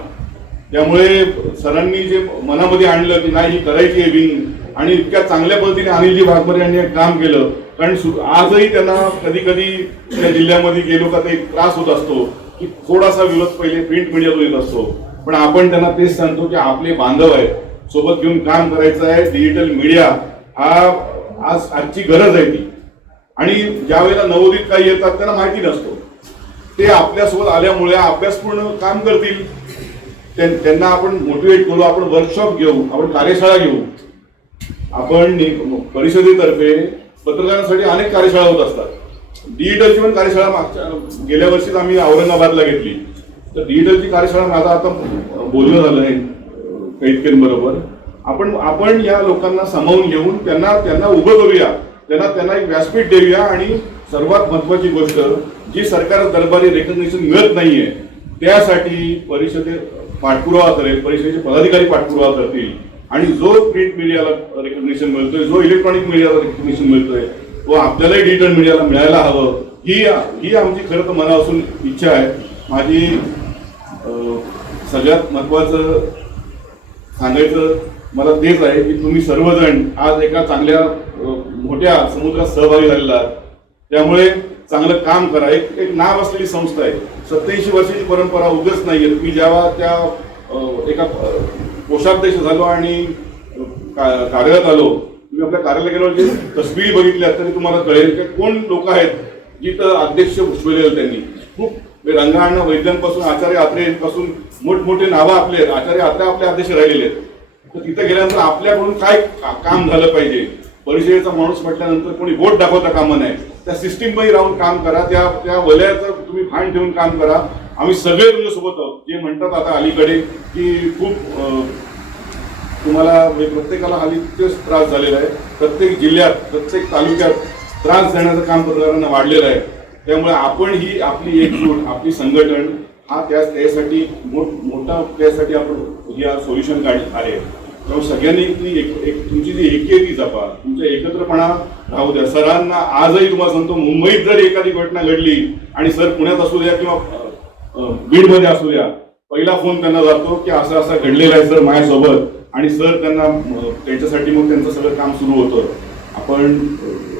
त्यामुळे सरांनी जे मनामध्ये आणलं की नाही ही करायची आहे विंग, आणि इतक्या चांगल्या पद्धतीने अनिलजी वाघमारे यांनी काम केलं. कारण आजही त्यांना कधी कधी त्या जिल्ह्यामध्ये गेलो का ते एक त्रास होत असतो की थोडासा विरोध पहिले प्रिंट मीडियातून येत असतो, पण आपण त्यांना तेच सांगतो की आपले बांधव आहेत, सोबत घेऊन काम करायचं आहे. डिजिटल मीडिया हा आजची गरज आहे ती. आणि ज्या वेळेला नवोदित काही येतात त्यांना माहिती नसतो, ते आपल्यासोबत आल्यामुळे अभ्यासपूर्ण काम करतील. त्यांना आपण मोटिवेट करू, आपण वर्कशॉप घेऊ, आपण कार्यशाळा घेऊ. आपण परिषदेतर्फे पत्रकारांसाठी अनेक कार्यशाळा होत असतात. डिजिटलची पण कार्यशाळा गेल्या वर्षीच आम्ही औरंगाबादला घेतली. तर डिजिटलची कार्यशाळा माझं आता बोलणं झालं आहे कैतकेंबरोबर. आपण या लोकांना सामावून घेऊन त्यांना उभं करूया, त्यांना एक व्यासपीठ देऊया. आणि सर्वात महत्वाची गोष्ट, जी सरकार दरबारी रेकग्निशन मिळत नाहीये त्यासाठी परिषदे पाठपुरावा करेल, परिषदेचे पदाधिकारी पाठपुरावा करतील. आणि जो प्रिंट मीडियाला रेकग्निशन मिळतोय, जो इलेक्ट्रॉनिक मीडियाला रेकग्निशन मिळतोय, तो आपल्यालाही डिजिटल मीडियाला मिळायला हवं. ही आमची खरं तर मनापासून इच्छा आहे. माझी सगळ्यात महत्वाचं सांगायचं मला तेच आहे की तुम्ही सर्वजण आज एका चांगल्या मोठ्या समुद्रात सहभागी झालेला आहात. त्यामुळे चांगलं काम करा. एक नाव असलेली संस्था आहे. 87 वर्षाची परंपरा उगाच नाहीये. मी जेव्हा त्या एका कोषाध्यक्ष झालो आणि कार्यालयात आलो, तुम्ही आपल्या कार्यालयात गेलो जे तस्वीरी बघितल्या तरी तुम्हाला कळेल की कोण लोक आहेत जिथं अध्यक्ष भूषवलेलं. त्यांनी खूप रंगाअण्णा वैद्यांपासून आचार्य आत्रेयांपासून मोठमोठे नावं आपले आहेत. आचार्य आत्रे आपले अध्यक्ष राहिलेले आहेत. तर तिथे गेल्यानंतर आपल्याकडून काय काम झालं पाहिजे, परिषदेचा माणूस म्हटल्यानंतर कोणी बोट दाखवता कामा नये. त्या सिस्टीममध्ये राहून काम करा, त्या वलयाचं तुम्ही भान ठेवून काम करा. आम्ही सगळे तुमच्या सोबत आहोत. जे म्हणतात आता अलीकडे की खूप तुम्हाला प्रत्येकाला हल्ली तेच त्रास झालेला आहे. प्रत्येक जिल्ह्यात, प्रत्येक तालुक्यात त्रास देण्याचं काम पत्रकारांना वाढलेलं आहे. त्यामुळे आपण ही आपली एकजूट, आपली संघटन हा त्यासाठी मोठा त्यासाठी आपण या सोल्युशन काढले आहे. त्यामुळे सगळ्यांनी तुमची जी एकी आहे ती जपा, तुमचा एकत्रपणा राहू द्या. सरांना आजही तुम्हाला सांगतो, मुंबईत जर एखादी घटना घडली आणि सर पुण्यात असू द्या किंवा बीडमध्ये असू द्या, पहिला फोन त्यांना जातो की असं असं घडलेलं आहे सर माझ्यासोबत, आणि सर त्यांना त्याच्यासाठी मग त्यांचं सगळं काम सुरू होतं. आपण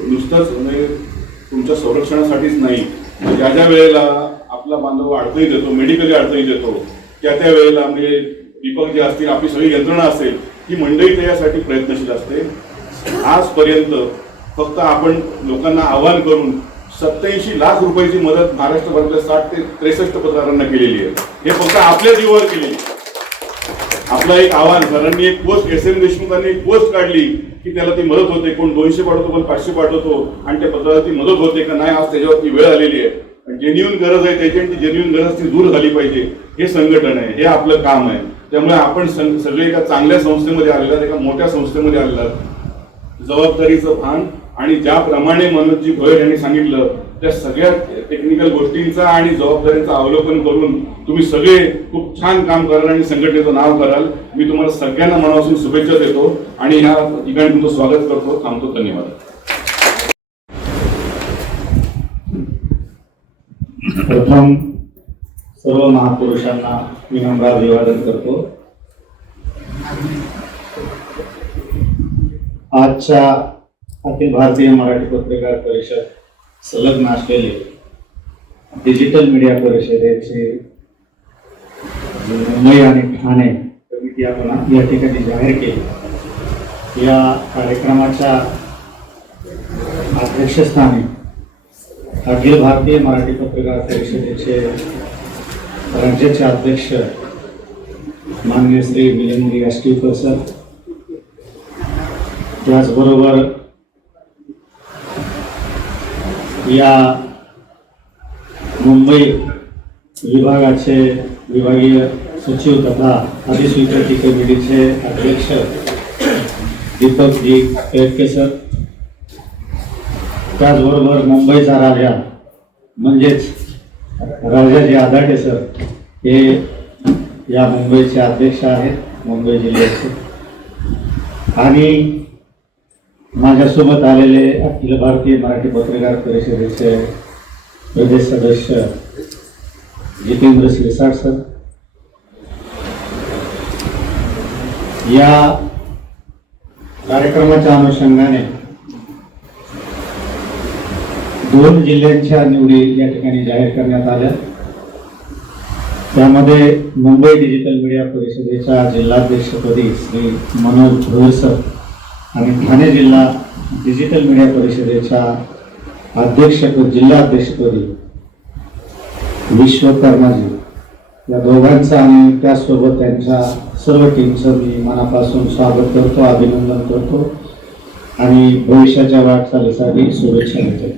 नुसतंच म्हणजे तुमच्या संरक्षणासाठीच नाही, ज्या ज्या वेळेला आपला बांधव अडचणीत येतो, मेडिकली अडचणीत येतो, त्या वेळेला म्हणजे दीपक जे असतील, आपली सगळी यंत्रणा असेल, ही मंडळी त्याच्यासाठी प्रयत्नशील असते. आजपर्यंत फक्त आपण लोकांना आवाहन करून 87 लाख रुपयाची मदत महाराष्ट्रभरातल्या 60 ते 63 पत्रकारांना केलेली आहे. हे फक्त आपल्या जीवावर केलेली. आपलं एक आव्हान, सरांनी एक पोस्ट, SM देशमुखांनी एक पोस्ट काढली की त्याला ती मदत होते, कोण 200 पाठवतो, कोण 500 पाठवतो, आणि त्या पत्राला ती मदत होते का नाही, आज त्याच्यावरती वेळ आलेली आहे. जेन्युइन गरज आहे त्याची, आणि ती जेन्युइन गरज ती दूर झाली पाहिजे. हे संघटन आहे, हे आपलं काम आहे. त्यामुळे आपण सगळे एका चांगल्या संस्थेमध्ये आलेला, एका मोठ्या संस्थेमध्ये आलेला, जबाबदारीचं भान आणि ज्याप्रमाणे मनोजजी भोयर यांनी सांगितलं त्या सगळ्या टेक्निकल गोष्टींचा आणि जबाबदारीचं अवलोकन करून तुम्ही सगळे खूप छान काम कराल आणि संघटनेचं नाव कराल. मी तुम्हाला सगळ्यांना मनापासून शुभेच्छा देतो आणि ह्या ठिकाणी तुमचं स्वागत करतो. थांबतो. धन्यवाद. प्रथम सर्व महापुरुषांना मी नम्र अभिवादन करतो. आजच्या अखिल भारतीय मराठी पत्रकार परिषद संलग्न असलेले डिजिटल मीडिया परिषदेचे मुंबई आणि ठाणे कमिटी आपण या ठिकाणी जाहीर केली. या कार्यक्रमाच्या अध्यक्षस्थानी अखिल भारतीय मराठी पत्रकार परिषदेचे राज्याचे अध्यक्ष माननीय श्री मिलिंद आष्टीकर सर, त्याचबरोबर या मुंबई विभागाचे विभागीय सचिव तथा अधिस्वीकृती कमिटीचे अध्यक्ष दीपकजी केळके सर, त्याचबरोबर मुंबईचा राजा म्हणजेच राजाजी आदाटे सर, हे या मुंबईचे अध्यक्ष आहेत मुंबई जिल्ह्याचे. आणि माझ्यासोबत आलेले अखिल भारतीय मराठी पत्रकार परिषदेचे प्रदेश सदस्य जितेंद्र शिरसाट सर. या कार्यक्रमाच्या अनुषंगाने 2 जिल्ह्यांच्या निवडी या ठिकाणी जाहीर करण्यात आल्या. त्यामध्ये मुंबई डिजिटल मीडिया परिषदेच्या जिल्हाध्यक्षपदी श्री मनोज भोयर सर आणि ठाणे जिल्हा डिजिटल मीडिया परिषदेच्या जिल्हाध्यक्षपदी विश्वकर्माजी, या दोघांचं आणि त्याचसोबत त्यांच्या सर्व टीमचं मी मनापासून स्वागत करतो, अभिनंदन करतो आणि भविष्याच्या वाटचालीसाठी शुभेच्छा देतो.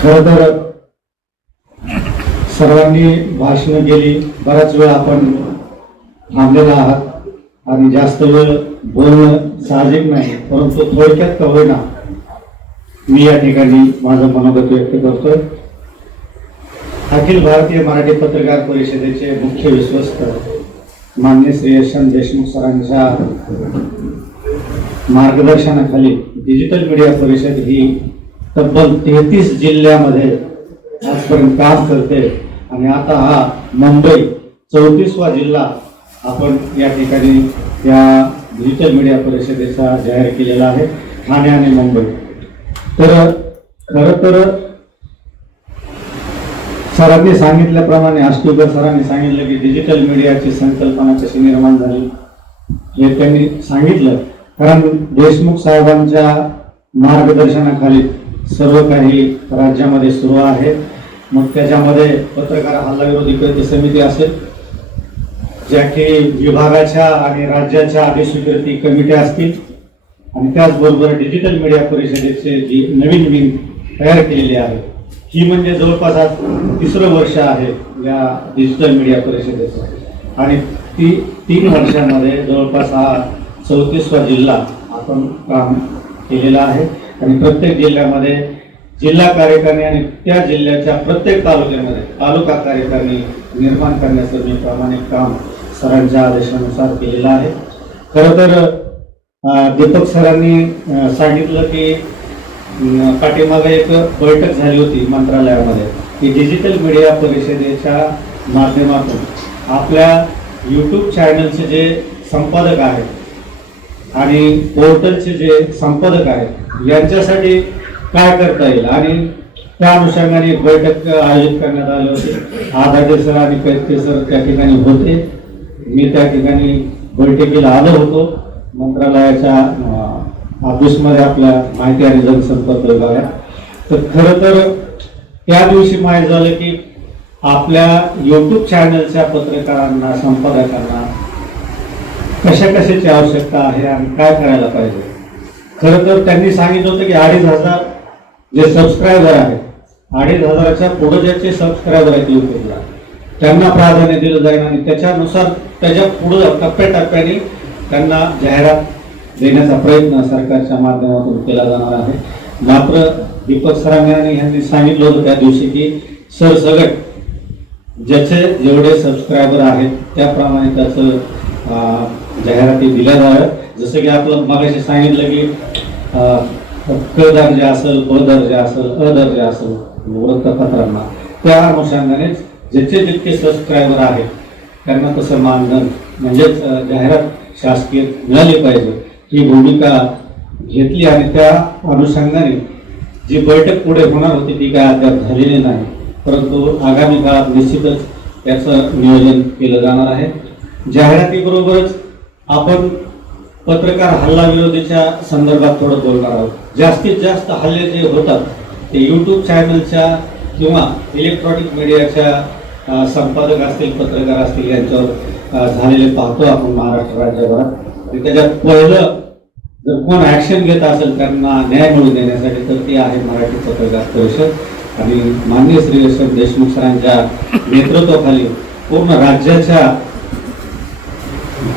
खरं तर सर्वांनी भाषणं केली, बराच वेळ आपण थांबलेला आहात आणि जास्त वेळ बोलणं साहजिक नाही, परंतु थोडक्यात का होईना मी या ठिकाणी माझं मनोगत व्यक्त करतोय. अखिल भारतीय मराठी पत्रकार परिषदेचे मुख्य विश्वस्त माननीय श्री यशवंत देशमुख सरांच्या मार्गदर्शनाखाली डिजिटल मीडिया परिषद ही तब्बल 33 जिल्ह्यामध्ये आजपर्यंत काम करते आणि आता हा मुंबई 34वा जिल्हा आपण या ठिकाणी या डिजिटल मीडिया परिषदेचा जाहीर केलेला आहे, ठाणे आणि मुंबई. तर खरं तर सरांनी सांगितल्याप्रमाणे, आष्टीकर सरांनी सांगितलं की डिजिटल मीडियाची संकल्पना कशी निर्माण झाली हे त्यांनी सांगितलं. कारण देशमुख साहेबांच्या मार्गदर्शनाखाली सर्व काही राज्यामध्ये सुरू आहे. मग त्याच्यामध्ये पत्रकार हल्लाविरोधी कृती समिती असेल, ज्या की विभागाच्या आणि राज्याच्या अधिस्वीकृती कमिट्या असतील आणि त्याचबरोबर डिजिटल मीडिया परिषदेचे जी नवीन विंग तयार केलेली आहे, ही म्हणजे जवळपास आज 3रं वर्ष आहे या डिजिटल मीडिया परिषदेचं आणि 3 वर्षांमध्ये जवळपास हा 34वा जिल्हा आपण काम केलेला आहे. आणि प्रत्येक जिल्ह्यामध्ये जिल्हा कार्यकारिणी आणि त्या जिल्ह्याच्या प्रत्येक तालुक्यामध्ये तालुका कार्यकारिणी निर्माण करण्याचं मी प्रामाणिक काम सरांच्या आदेशानुसार केलेलं आहे. खरं तर दीपक सरांनी सांगितलं की पाठीमागे एक बैठक झाली होती मंत्रालयामध्ये की डिजिटल मीडिया परिषदेच्या माध्यमातून आपल्या यूट्यूब चॅनलचे जे संपादक आहेत आणि पोर्टलचे जे संपादक आहेत यांच्यासाठी काय करता येईल आणि त्या अनुषंगाने एक बैठक आयोजित करण्यात आली होती. आदाटे सर आणि कैतके सर त्या ठिकाणी होते, मी त्या ठिकाणी बैठकीला आलो होतो मंत्रालयाच्या ऑफिसमध्ये आपल्या माहिती आणि जनसंपर्क विभागात. तर खरं तर त्या दिवशी माहीत झालं की आपल्या यूट्यूब चॅनलच्या पत्रकारांना संपादकांना कशाची आवश्यकता आहे आणि काय करायला पाहिजे. खरं तर त्यांनी सांगितलं होतं की 2,500 जे सबस्क्रायबर आहेत, 2,500च्या पुढे ज्याचे सबस्क्रायबर आहेत यूट्यूबला त्यांना प्राधान्य दिलं जाईल आणि त्याच्यानुसार त्याच्या पुढे टप्प्याटप्प्याने त्यांना जाहिरात देण्याचा प्रयत्न सरकारच्या माध्यमातून केला जाणार आहे. मात्र दीपक सरांनी यांनी सांगितलं होतं त्या दिवशी की सरसगट ज्याचे जेवढे सबस्क्रायबर आहेत त्याप्रमाणे त्याचं जाहिराती दिल्या जाव्यात. जसं की आपलं मगाशी सांगितलं की क दर्जा असेल, ब दर्जा असेल, अ दर्जा असेल वृत्तपत्रांना, त्या अनुषंगानेच ज्याचे जितके सबस्क्रायबर आहेत त्यांना तसं मानधन म्हणजेच जाहिरात शासकीय मिळाली पाहिजे ही भूमिका घेतली आणि त्या अनुषंगाने जी बैठक पुढे होणार होती ती काय अद्याप झालेली नाही, परंतु आगामी काळात निश्चितच त्याचं नियोजन केलं जाणार आहे. जाहिरातीबरोबरच आपण पत्रकार हल्ला विरोधीच्या संदर्भात थोडं बोलणार आहोत. जास्तीत जास्त हल्ले जे होतात ते यूट्यूब चॅनलच्या किंवा इलेक्ट्रॉनिक मीडियाच्या संपादक असतील, पत्रकार असतील यांच्यावर झालेले पाहतो आपण महाराष्ट्र राज्यभरात. आणि त्याच्यात पहिलं जर कोण ॲक्शन घेत असेल त्यांना न्याय मिळवून देण्यासाठी तर ती आहे मराठी पत्रकार परिषद. आणि माननीय श्री यशवंत देशमुख सरांच्या नेतृत्वाखाली पूर्ण राज्याच्या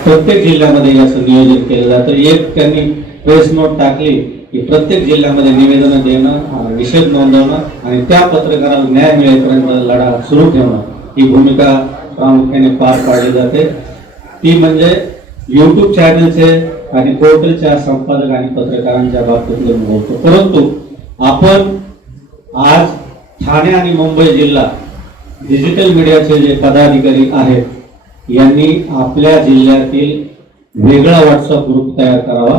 प्रत्येक जिल्ह्यामध्ये याचं नियोजन केलं जातं. एक त्यांनी प्रेस नोट टाकली की प्रत्येक जिल्ह्यामध्ये निवेदन देणं, निषेध नोंदवणं आणि त्या पत्रकाराला न्याय मिळेपर्यंत लढा सुरू ठेवणं ही भूमिका प्रामुख्याने पार पाडली जाते. ती म्हणजे यूट्यूब चॅनलचे आणि पोर्टलच्या संपादक आणि पत्रकारांच्या बाबतीत बोलतो. परंतु आपण आज ठाणे आणि मुंबई जिल्हा डिजिटल मीडियाचे जे पदाधिकारी आहेत यांनी आपल्या जिल्ह्यातील वेगळा व्हॉट्सअप ग्रुप तयार करावा,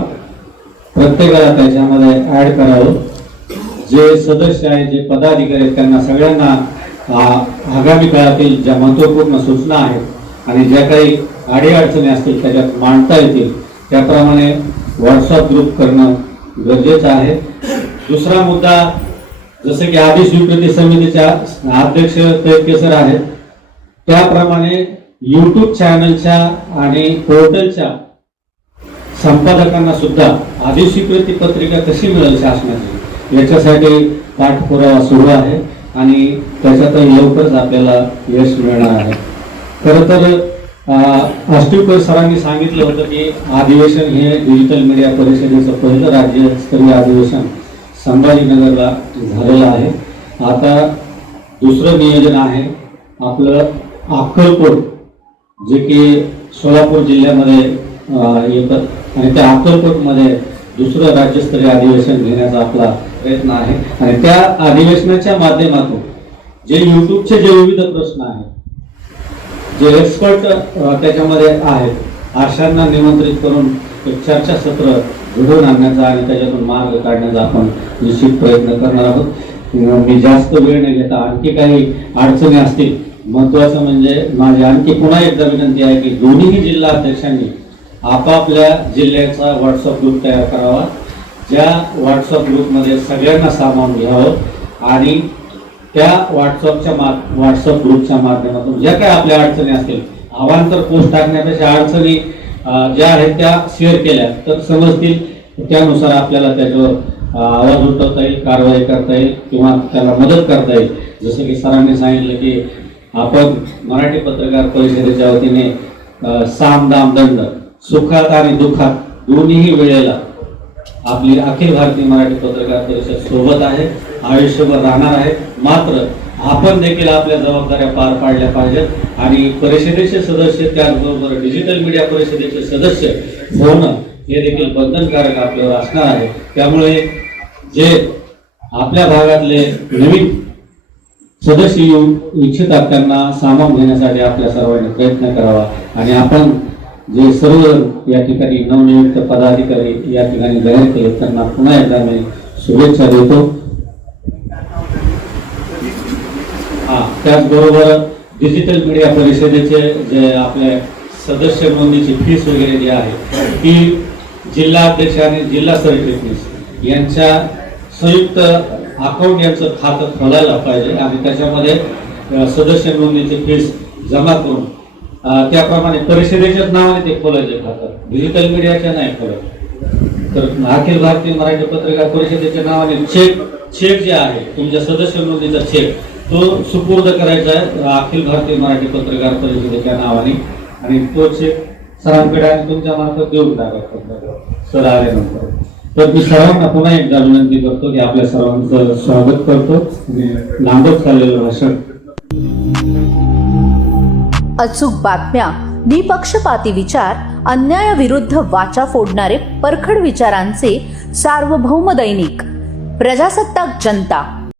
प्रत्येकाला त्याच्यामध्ये ऍड करावं. जे सदस्य आहेत, जे पदाधिकारी आहेत त्यांना सगळ्यांना आगामी काळातील ज्या महत्त्वपूर्ण सूचना आहेत आणि ज्या काही अडीअडचणी असतील त्याच्यात मांडता येतील त्याप्रमाणे व्हॉट्सअप ग्रुप करणं गरजेचं आहे. दुसरा मुद्दा, जसं की आधी स्वीकृती समितीच्या अध्यक्ष केसर आहेत त्याप्रमाणे यूट्यूब चॅनलच्या आणि पोर्टलच्या संपादकांना सुद्धा आधी स्वीकृती पत्रिका कशी मिळेल शासनाची याच्यासाठी पाठपुरावा सुरू आहे आणि त्याच्यातही लवकरच आपल्याला यश मिळणार आहे. खरं तर आष्टीकर सरांनी सांगितलं होतं की अधिवेशन हे डिजिटल मीडिया परिषदेचं पहिलं राज्यस्तरीय अधिवेशन संभाजीनगरला झालेलं आहे. आता दुसरं नियोजन आहे आपलं अक्कलकोट, जे की सोलापूर जिल्ह्यामध्ये येतं आणि त्या अक्कलकोटमध्ये दुसरं राज्यस्तरीय अधिवेशन घेण्याचा आपला प्रयत्न आहे. आणि त्या अधिवेशनाच्या माध्यमातून जे यूट्यूबचे जे विविध प्रश्न आहेत, जे एक्सपर्ट त्याच्यामध्ये आहेत, अशांना निमंत्रित करून एक चर्चासत्र घडवून आणण्याचा आणि त्याच्यातून मार्ग काढण्याचा आपण निश्चित प्रयत्न करणार आहोत. मी जास्त वेळ न घेता आणखी काही अडचणी असतील, महत्वाचं म्हणजे माझी आणखी पुन्हा एकदा विनंती आहे की दोन्ही जिल्हा अध्यक्षांनी आपापल्या जिल्ह्याचा व्हॉट्सअप ग्रुप तयार करावा, ज्या व्हॉट्सअप ग्रुपमध्ये सगळ्यांना सामावून घ्यावं आणि त्या व्हॉट्सअप ग्रुपच्या माध्यमातून ज्या काही आपल्या अडचणी असतील, अवांतर पोस्ट टाकण्यापेक्षा अडचणी ज्या आहेत त्या शेअर केल्या तर समजतील, त्यानुसार आपल्याला त्याच्यावर आवाज उठवता येईल, कारवाई करता येईल किंवा त्याला मदत करता येईल. जसं की सरांनी सांगितलं की आपण मराठी पत्रकार परिषदेच्या वतीने साम दाम दंड, सुखात आणि दुःखात दोन्ही वेळेला आपली अखिल भारतीय मराठी पत्रकार परिषद सोबत आहे, आयुष्यभर राहणार आहे. मात्र आपण देखील आपल्या जबाबदाऱ्या पार पाडल्या पाहिजेत आणि परिषदेचे सदस्य त्याचबरोबर डिजिटल मीडिया परिषदेचे सदस्य होणं हे देखील बंधनकारक आपल्यावर असणार आहे. त्यामुळे जे आपल्या भागातले नवीन सदस्य येऊ इच्छितात त्यांना सामावून घेण्यासाठी आपल्या सर्वांनी प्रयत्न करावा आणि आपण जे सर्व या ठिकाणी नवनियुक्त पदाधिकारी या ठिकाणी जाहीर केले त्यांना पुन्हा एकदा मी शुभेच्छा देतो. त्याचबरोबर डिजिटल मीडिया परिषदेचे जे आपल्या सदस्य नोंदणीची फीस वगैरे जी आहे ती जिल्हा अध्यक्ष आणि जिल्हा सरचिटणीस यांच्या संयुक्त अकाउंट यांचं खातं खोलायला पाहिजे आणि त्याच्यामध्ये सदस्य नोंदणीची फीस जमा करून त्याप्रमाणे परिषदेच्याच नावाने ते खोलायचे खातं, डिजिटल मीडियाच्या नाही खोलत. तर अखिल भारतीय मराठी पत्रकार परिषदेच्या नावाने चेक जे आहे तुमच्या सदस्य नोंदणीचा चेक तो सुपूर्द करायचा आहे अखिल भारतीय मराठी पत्रकार परिषदेच्या नावाने आणि तो चेक सरांकडे आणि तुमच्या मार्फत देऊन टाका सर आल्यानंतर. तर मी सर्वांना पुन्हा एकदा विनंती करतो की आपल्या सर्वांचं स्वागत करतो आणि लांबच चाललेलं भाषण. अचूक बातम्या, निपक्षपाती विचार, अन्यायाविरुद्ध वाचा फोडणारे परखड विचारांचे सार्वभौम दैनिक प्रजासत्ताक जनता.